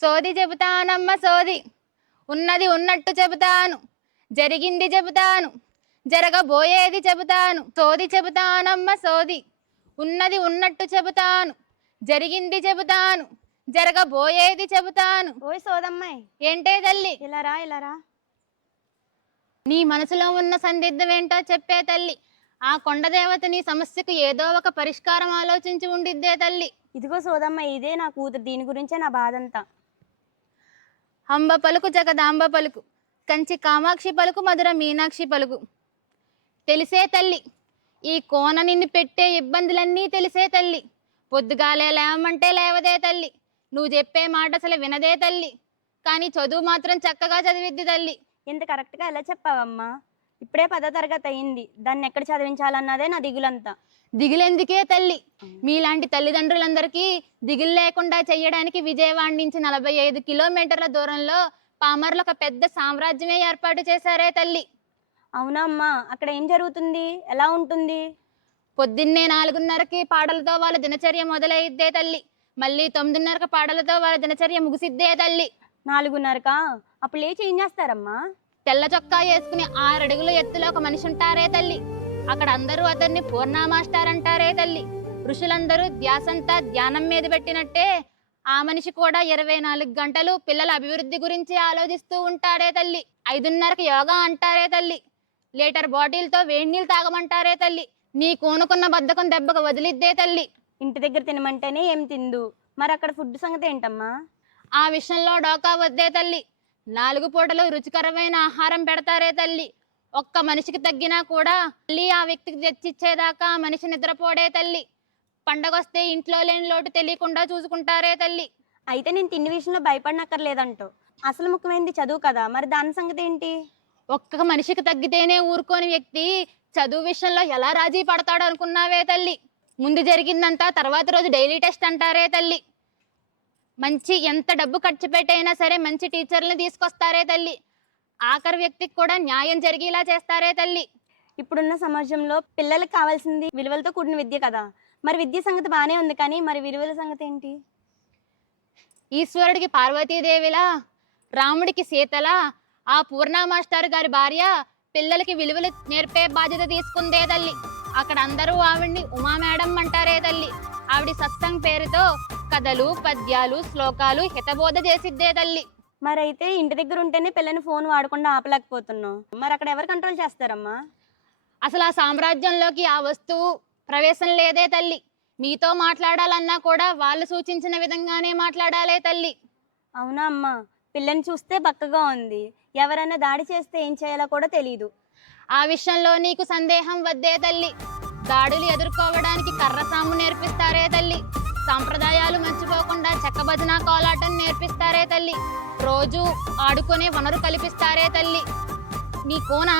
సోది చెబుతానమ్మ సోది, ఉన్నది ఉన్నట్టు చెబుతాను, జరిగింది చెబుతాను, జరగబోయేది చెబుతాను. సోది చెబుతానమ్మ సోది, ఉన్నది ఉన్నట్టు చెబుతాను, జరిగింది చెబుతాను, జరగబోయేది చెబుతాను. ఓయ్ సోదమ్మాయి, ఏంటే తల్లి? ఇలా రా. నీ మనసులో ఉన్న సందిగ్ధం ఏంటో చెప్పే తల్లి. ఆ కొండదేవత నీ సమస్యకు ఏదో ఒక పరిష్కారం ఆలోచించి ఉండిద్దే తల్లి. ఇదిగో సోదమ్మ, ఇదే నా కూతురు, దీని గురించే నా బాధంతా. అంబ పలుకు జగదాంబ పలుకు, కంచి కామాక్షి పలుకు, మధుర మీనాక్షి పలుకు. తెలిసే తల్లి, ఈ కోన నిన్ను పెట్టే ఇబ్బందులన్నీ తెలిసే తల్లి. పొద్దుగాలే లేవమంటే లేవదే తల్లి, నువ్వు చెప్పే మాట అసలు వినదే తల్లి. కానీ చదువు మాత్రం చక్కగా చదివిద్ది తల్లి. ఇంత కరెక్ట్గా ఎలా చెప్పావమ్మా? ఇప్పుడే 10వ తరగతి అయింది, దాన్ని ఎక్కడ చదివించాలన్నదే నా దిగులంతా. దిగులెందుకే తల్లి? మీలాంటి తల్లిదండ్రులందరికీ దిగులు లేకుండా చెయ్యడానికి విజయవాడ నుంచి 45 కిలోమీటర్ల దూరంలో పామర్లో ఒక పెద్ద సామ్రాజ్యమే ఏర్పాటు చేశారే తల్లి. అవునా అమ్మా? అక్కడ ఏం జరుగుతుంది, ఎలా ఉంటుంది? పొద్దున్నే 4:30కి పాటలతో వాళ్ళ దినచర్య మొదలైద్దే తల్లి. మళ్ళీ 9:30కి పాటలతో వాళ్ళ దినచర్య ముగిసిద్దే తల్లి. 4:30కా? అప్పుడు లేచి ఏం చేస్తారమ్మా? తెల్ల చొక్కా వేసుకుని 6 అడుగుల ఎత్తులో ఒక మనిషి ఉంటారే తల్లి. అక్కడ అందరూ అతన్ని పూర్ణ మాస్టర్ అంటారే తల్లి. ఋషులందరూ ధ్యాసంతా ధ్యానం మీద పెట్టినట్టే ఆ మనిషి కూడా 24 గంటలు పిల్లల అభివృద్ధి గురించి ఆలోచిస్తూ ఉంటాడే తల్లి. 5:30కి యోగా అంటారే తల్లి. లీటర్ బాటిల్తో వేడి నీళ్ళు తాగమంటారే తల్లి. నీ కోనుకున్న బద్ధకం దెబ్బకు వదిలిద్దే తల్లి. ఇంటి దగ్గర తినమంటేనే ఏం తిందు, మరి అక్కడ ఫుడ్ సంగతి ఏంటమ్మా? ఆ విషయంలో డోకా వద్దే తల్లి. 4 పూటలు రుచికరమైన ఆహారం పెడతారే తల్లి. ఒక్క మనిషికి తగ్గినా కూడా మళ్ళీ ఆ వ్యక్తికి తెచ్చిచ్చేదాకా మనిషి నిద్రపోడే తల్లి. పండగొస్తే ఇంట్లో లేని లోటు తెలియకుండా చూసుకుంటారే తల్లి. అయితే నేను తిండి విషయంలో భయపడనక్కర్లేదంటో. అసలు ముఖ్యమైనది చదువు కదా, మరి దాని సంగతి ఏంటి? ఒక్క మనిషికి తగ్గితేనే ఊరుకోని వ్యక్తి చదువు విషయంలో ఎలా రాజీ పడతాడు అనుకున్నావే తల్లి? ముందు జరిగిందంతా తర్వాత రోజు డైలీ టెస్ట్ అంటారే తల్లి. మంచి ఎంత డబ్బు ఖర్చు పెట్టైనా సరే మంచి టీచర్లను తీసుకొస్తారే తల్లి. ఆఖరి వ్యక్తికి కూడా న్యాయం జరిగేలా చేస్తారే తల్లి. ఇప్పుడున్న సమాజంలో పిల్లలకు కావాల్సింది విలువలతో కూడిన విద్య కదా, మరి విద్య సంగతి బాగానే ఉంది, కానీ మరి విలువల సంగతి ఏంటి? ఈశ్వరుడికి పార్వతీదేవిలా, రాముడికి సీతలా ఆ పూర్ణ మాస్టర్ గారి భార్య పిల్లలకి విలువలు నేర్పే బాధ్యత తీసుకుందే తల్లి. అక్కడ అందరూ ఆవిడ్ని ఉమా మేడం అంటారే తల్లి. ఆవిడ సత్సంగ్ పేరుతో కథలు, పద్యాలు, శ్లోకాలు హితబోధ చేసిద్దే తల్లి. మరైతే ఇంటి దగ్గర ఉంటేనే పిల్లని ఫోన్ వాడకుండా ఆపలేకపోతున్నావు, మరి అక్కడ ఎవరు కంట్రోల్ చేస్తారమ్మా? అసలు ఆ సామ్రాజ్యంలోకి ఆ వస్తువు ప్రవేశం లేదే తల్లి. మీతో మాట్లాడాలన్నా కూడా వాళ్ళు సూచించిన విధంగానే మాట్లాడాలే తల్లి. అవునా అమ్మా? పిల్లని చూస్తే బక్కగా ఉంది, ఎవరైనా దాడి చేస్తే ఏం చేయాలో కూడా తెలీదు. ఆ విషయంలో నీకు సందేహం వద్దే తల్లి. దాడులు ఎదుర్కోవడానికి కర్రసాము నేర్పిస్తారే తల్లి. సాంప్రదాయాలు మర్చిపోకుండా చెక్క భజన కోలాటం నేర్పిస్తారే తల్లి. రోజు ఆడుకునే వనరు కల్పిస్తారే తల్లి. నీ కోన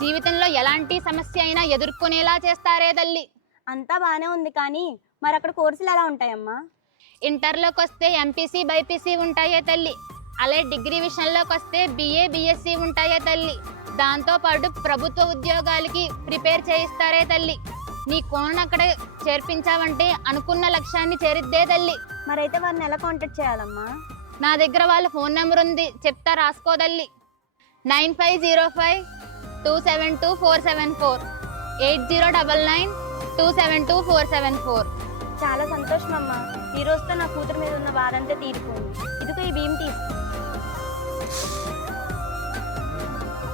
జీవితంలో ఎలాంటి సమస్య అయినా ఎదుర్కొనేలా చేస్తారే తల్లి. అంతా బాగానే ఉంది, కానీ మరి అక్కడ కోర్సులు ఎలా ఉంటాయమ్మా? ఇంటర్లోకి వస్తే ఎంపీసీ, బైపీసీ ఉంటాయే తల్లి. అలాగే డిగ్రీ విషయంలోకి వస్తే BA, BSc ఉంటాయే తల్లి. దాంతో పాటు ప్రభుత్వ ఉద్యోగాలకి ప్రిపేర్ చేయిస్తారే తల్లి. నీ కోన్ అక్కడ చేర్పించావంటే అనుకున్న లక్ష్యాన్ని చేరిద్దే తల్లి. మరైతే వారిని ఎలా కాంటాక్ట్ చేయాలమ్మా? నా దగ్గర వాళ్ళ ఫోన్ నెంబర్ ఉంది, చెప్తా రాసుకోదల్లి. 9505272474 8099272474. చాలా సంతోషం అమ్మా, ఈ రోజుతో నా కూతురు మీద ఉన్న బాధ అంతా తీరిపోయింది. ఇదిగో ఈ భీమ్ తీసుకో.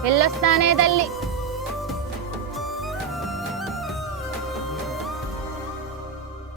వెళ్ళొస్తానే తల్లి.